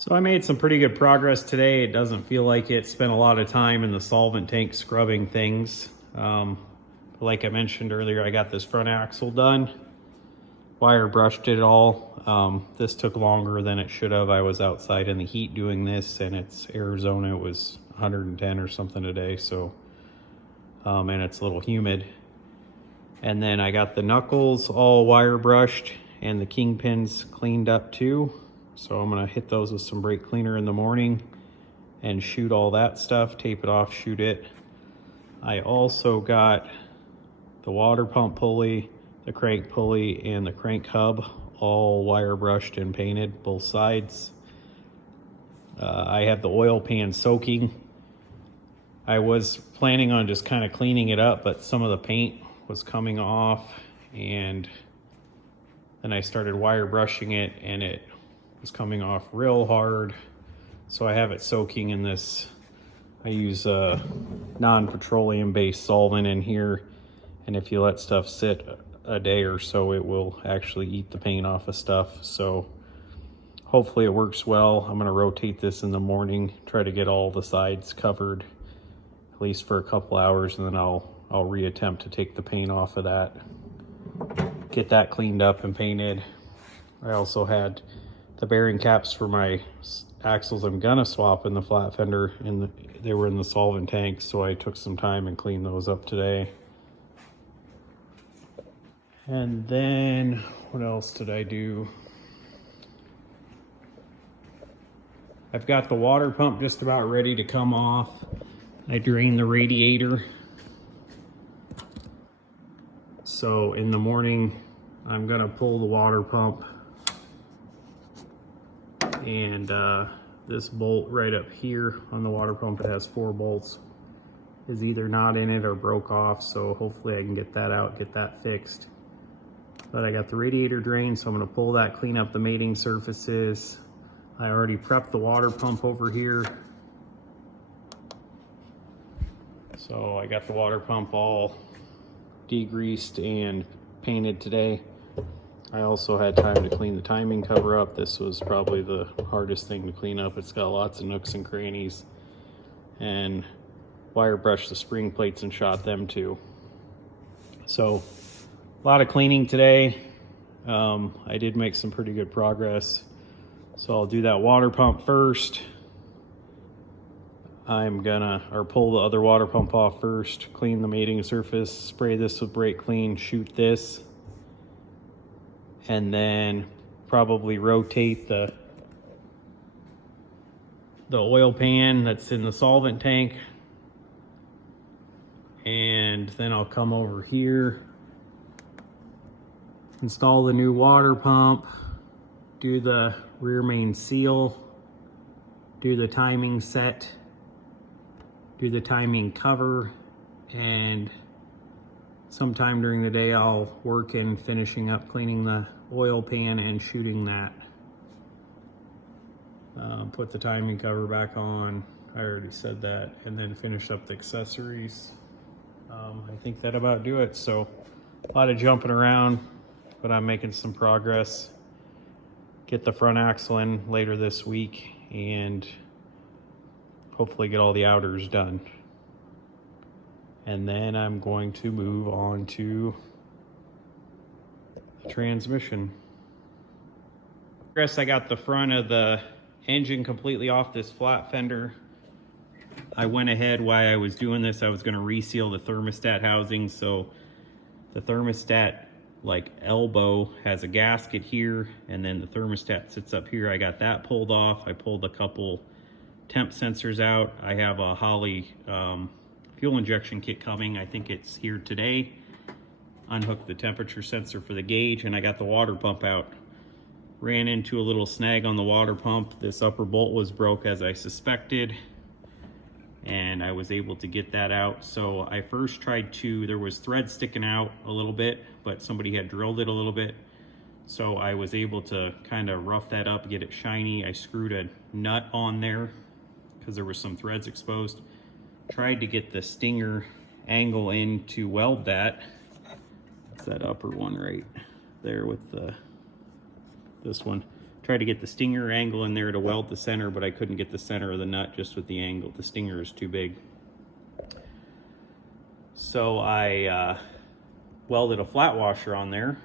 So I made some pretty good progress today. It doesn't feel like it. Spent a lot of time in the solvent tank scrubbing things. Like I mentioned earlier, I got this front axle done. Wire brushed it all. This took longer than it should have. I was outside in the heat doing this, and it's Arizona. It was 110 or something today, so and it's a little humid. And then I got the knuckles all wire brushed and the kingpins cleaned up too. So I'm gonna hit those with some brake cleaner in the morning and shoot all that stuff, tape it off, shoot it. I also got the water pump pulley, the crank pulley, and the crank hub all wire brushed and painted, both sides. I have the oil pan soaking. I was planning on just kind of cleaning it up, but some of the paint was coming off, and then I started wire brushing it and it was coming off real hard. So I have it soaking in this. I use a non-petroleum based solvent in here, and if you let stuff sit a day or so, it will actually eat the paint off of stuff. So hopefully it works well. I'm gonna rotate this in the morning, try to get all the sides covered at least for a couple hours, and then I'll reattempt to take the paint off of that, get that cleaned up and painted. I also had the bearing caps for my axles I'm gonna swap in the flat fender, and they were in the solvent tank, so I took some time and cleaned those up today. And then what else did I do? I've got the water pump just about ready to come off. I drained the radiator. So in the morning, I'm gonna pull the water pump, and this bolt right up here on the water pump, it has 4 bolts, is either not in it or broke off. So hopefully I can get that out, get that fixed. But I got the radiator drained, so I'm gonna pull that, clean up the mating surfaces. I already prepped the water pump over here. So I got the water pump all degreased and painted today. I also had time to clean the timing cover up. This was probably the hardest thing to clean up. It's got lots of nooks and crannies, and wire brushed the spring plates and shot them too. So a lot of cleaning today. I did make some pretty good progress. So I'll do that water pump first. I'm gonna, pull the other water pump off first, clean the mating surface, spray this with brake clean, shoot this, and then probably rotate the oil pan that's in the solvent tank. And then I'll come over here, install the new water pump, do the rear main seal, do the timing set, do the timing cover, and sometime during the day I'll work in finishing up cleaning the oil pan and shooting that. Put the timing cover back on, I already said that, and then finish up the accessories. I think that about do it. So a lot of jumping around, but I'm making some progress. Get the front axle in later this week and hopefully get all the outers done. And then I'm going to move on to the transmission. I got the front of the engine completely off this flat fender. I went ahead while I was doing this, I was going to reseal the thermostat housing. So the thermostat like elbow has a gasket here, and then the thermostat sits up here. I got that pulled off. I pulled a couple temp sensors out. I have a Holley fuel injection kit coming. I think it's here today. Unhooked the temperature sensor for the gauge, and I got the water pump out. Ran into a little snag on the water pump. This upper bolt was broke, as I suspected, and I was able to get that out. So I first tried to, there was thread sticking out a little bit, but somebody had drilled it a little bit. So I was able to kind of rough that up, get it shiny. I screwed a nut on there because there was some threads exposed. Tried to get the stinger angle in to weld that. It's that upper one right there with this one. Tried to get the stinger angle in there to weld the center, but I couldn't get the center of the nut just with the angle. The stinger is too big. So I welded a flat washer on there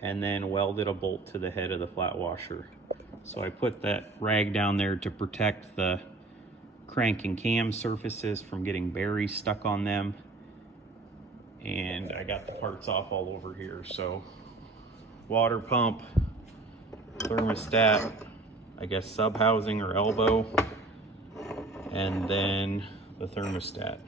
and then welded a bolt to the head of the flat washer. So I put that rag down there to protect the crank and cam surfaces from getting berries stuck on them. And I got the parts off all over here. So water pump, thermostat, I guess sub housing or elbow, and then the thermostat.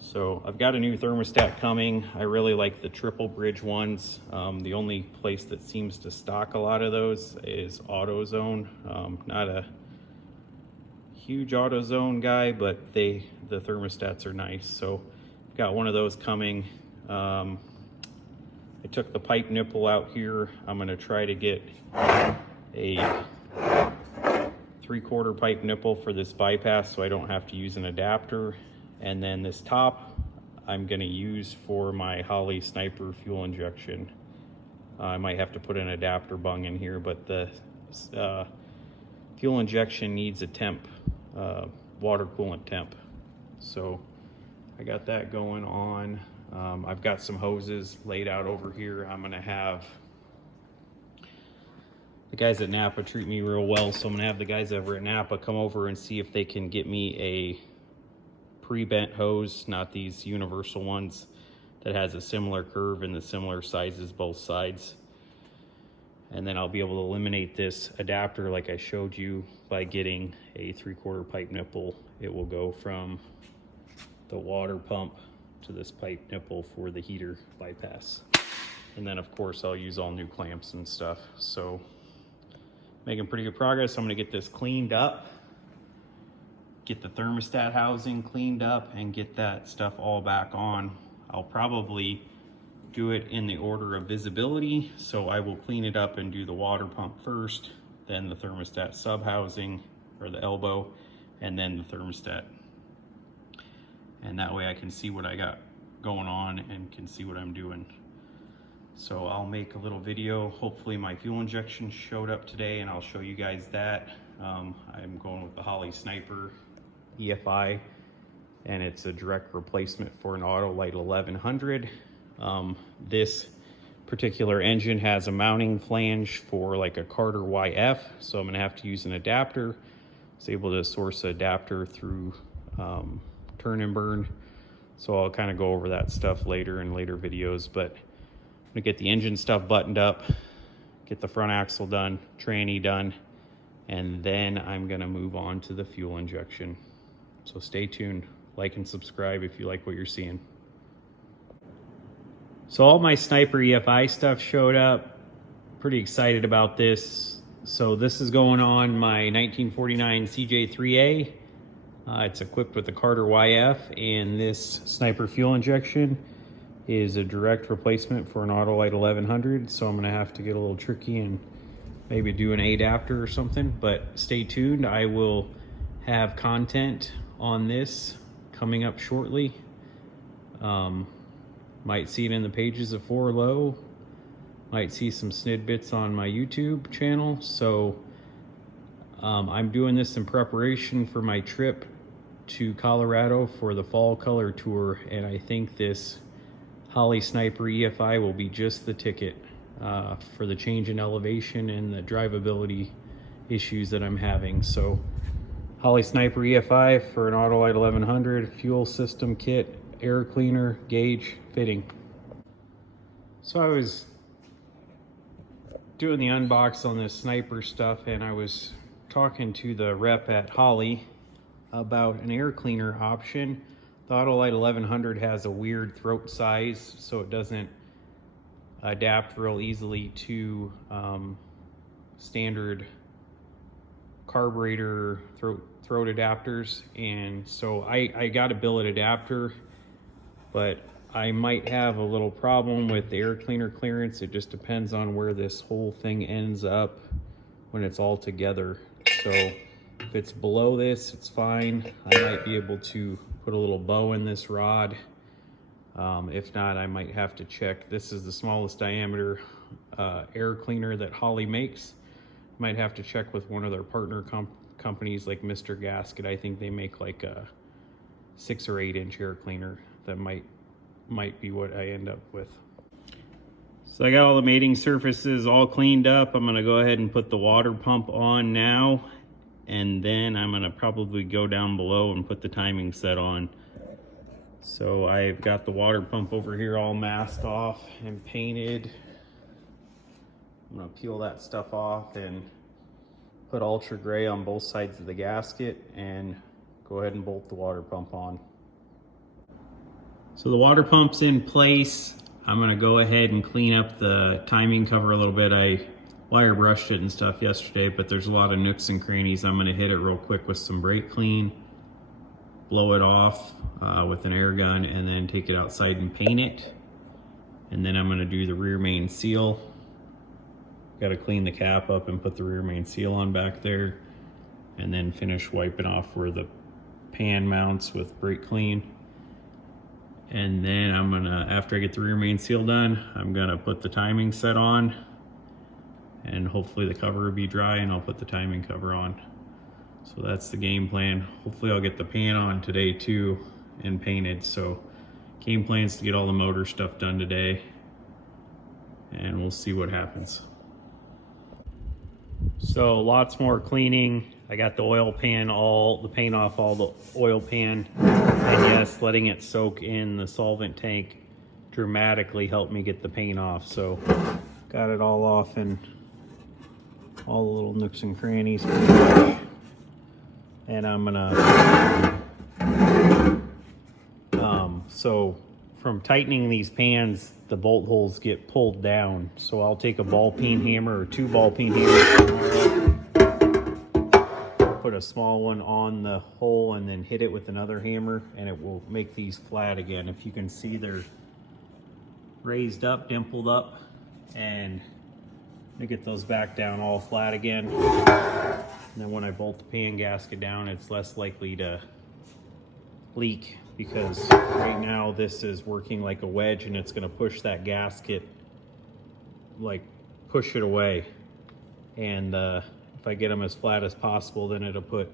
So I've got a new thermostat coming. I really like the triple bridge ones. The only place that seems to stock a lot of those is AutoZone. Not a huge AutoZone guy, but the thermostats are nice. So I've got one of those coming. I took the pipe nipple out here. I'm gonna try to get a 3/4 pipe nipple for this bypass so I don't have to use an adapter. And then this top I'm gonna use for my Holley Sniper fuel injection. I might have to put an adapter bung in here, but the fuel injection needs a temp, water coolant temp. So I got that going on. I've got some hoses laid out over here. I'm gonna have the guys at Napa treat me real well, so I'm gonna have the guys over at Napa come over and see if they can get me a pre-bent hose, not these universal ones, that has a similar curve and the similar sizes both sides. And then I'll be able to eliminate this adapter like I showed you by getting a 3/4 pipe nipple. It will go from the water pump to this pipe nipple for the heater bypass. And then of course I'll use all new clamps and stuff. So making pretty good progress. I'm gonna get this cleaned up, get the thermostat housing cleaned up, and get that stuff all back on. I'll probably do it in the order of visibility. So I will clean it up and do the water pump first, then the thermostat sub housing or the elbow, and then the thermostat. And that way I can see what I got going on and can see what I'm doing. So I'll make a little video. Hopefully my fuel injection showed up today and I'll show you guys that. I'm going with the Holley Sniper EFI, and it's a direct replacement for an Autolite 1100. This particular engine has a mounting flange for like a Carter YF, so I'm gonna have to use an adapter. I was able to source an adapter through Turn and Burn, so I'll kind of go over that stuff later in later videos. But I'm gonna get the engine stuff buttoned up, get the front axle done, tranny done, and then I'm gonna move on to the fuel injection. So stay tuned, like and subscribe if you like what you're seeing. So all my Sniper EFI stuff showed up. Pretty excited about this. So this is going on my 1949 CJ3a. It's equipped with the Carter YF, and this Sniper fuel injection is a direct replacement for an Autolite 1100. So I'm gonna have to get a little tricky and maybe do an adapter or something, but stay tuned. I will have content on this coming up shortly. Might see it in the pages of 4 Low, might see some snidbits on my YouTube channel. So I'm doing this in preparation for my trip to Colorado for the fall color tour, and I think this Holley Sniper EFI will be just the ticket for the change in elevation and the drivability issues that I'm having. So Holley Sniper EFI for an Autolite 1100, fuel system kit, air cleaner, gauge, fitting. So I was doing the unbox on this Sniper stuff, and I was talking to the rep at Holley about an air cleaner option. The Autolite 1100 has a weird throat size, so it doesn't adapt real easily to standard carburetor throat adapters. And so I got a billet adapter, but I might have a little problem with the air cleaner clearance. It just depends on where this whole thing ends up when it's all together. So if it's below this, it's fine. I might be able to put a little bow in this rod. If not, I might have to check. This is the smallest diameter air cleaner that Holley makes. Might have to check with one of their partner companies like Mr. Gasket. I think they make like a 6 or 8 inch air cleaner. That might be what I end up with. So I got all the mating surfaces all cleaned up. I'm gonna go ahead and put the water pump on now, and then I'm gonna probably go down below and put the timing set on. So I've got the water pump over here all masked off and painted. I'm gonna peel that stuff off and put ultra gray on both sides of the gasket and go ahead and bolt the water pump on. So the water pump's in place. I'm gonna go ahead and clean up the timing cover a little bit. I wire brushed it and stuff yesterday, but there's a lot of nooks and crannies. I'm gonna hit it real quick with some brake clean, blow it off with an air gun, and then take it outside and paint it. And then I'm gonna do the rear main seal. Got to clean the cap up and put the rear main seal on back there, and then finish wiping off where the pan mounts with brake clean. And then I'm gonna, after I get the rear main seal done, I'm gonna put the timing set on, and hopefully the cover will be dry and I'll put the timing cover on. So that's the game plan. Hopefully I'll get the pan on today too and painted. So game plan is to get all the motor stuff done today, and we'll see what happens. So lots more cleaning. I got the oil pan, all the paint off all the oil pan, and yes, letting it soak in the solvent tank dramatically helped me get the paint off. So got it all off and all the little nooks and crannies. And I'm gonna so from tightening these pans, the bolt holes get pulled down. So I'll take a ball peen hammer or 2 ball peen hammers, put a small one on the hole and then hit it with another hammer, and it will make these flat again. If you can see, they're raised up, dimpled up, and to get those back down all flat again. And then when I bolt the pan gasket down, it's less likely to leak, because right now this is working like a wedge and it's going to push that gasket, like push it away. And if I get them as flat as possible, then it'll put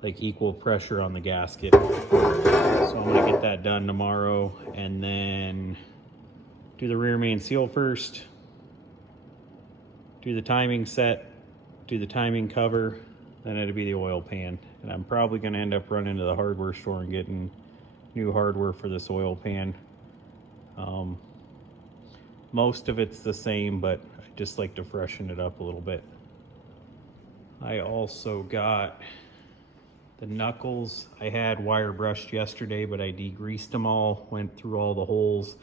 like equal pressure on the gasket. So I'm going to get that done tomorrow, and then do the rear main seal first, do the timing set, do the timing cover, then it'll be the oil pan. And I'm probably going to end up running to the hardware store and getting new hardware for this oil pan. Most of it's the same, but I just like to freshen it up a little bit. I also got the knuckles. I had wire brushed yesterday, but I degreased them all, went through all the holes,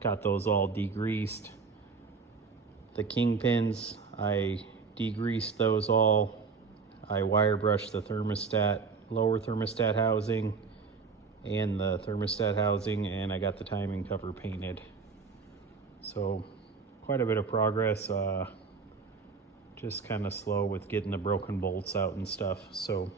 got those all degreased. The kingpins, I degreased those all. I wire brushed the thermostat, lower thermostat housing, and the thermostat housing, and I got the timing cover painted. So quite a bit of progress, just kind of slow with getting the broken bolts out and stuff. So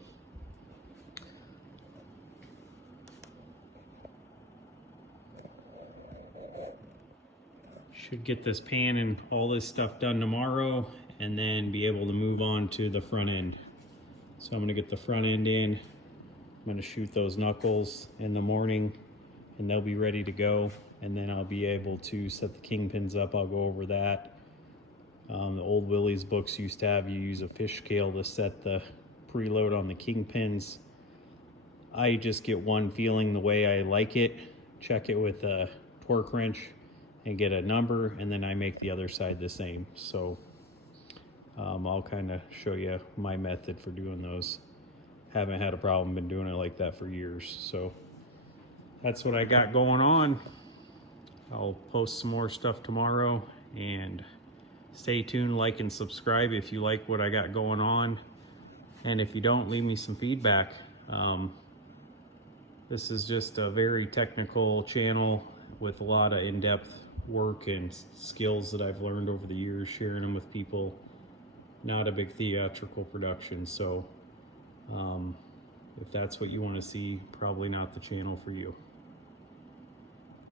should get this pan and all this stuff done tomorrow, and then be able to move on to the front end. So I'm gonna get the front end in. I'm gonna shoot those knuckles in the morning, and they'll be ready to go. And then I'll be able to set the kingpins up. I'll go over that. The old Willys books used to have you use a fish scale to set the preload on the kingpins. I just get one feeling the way I like it, check it with a torque wrench and get a number, and then I make the other side the same. So I'll kind of show you my method for doing those. Haven't had a problem, been doing it like that for years. So that's what I got going on. I'll post some more stuff tomorrow, and stay tuned, like and subscribe if you like what I got going on. And if you don't, leave me some feedback. This is just a very technical channel with a lot of in-depth work and skills that I've learned over the years, sharing them with people. Not a big theatrical production, so if that's what you want to see, probably not the channel for you.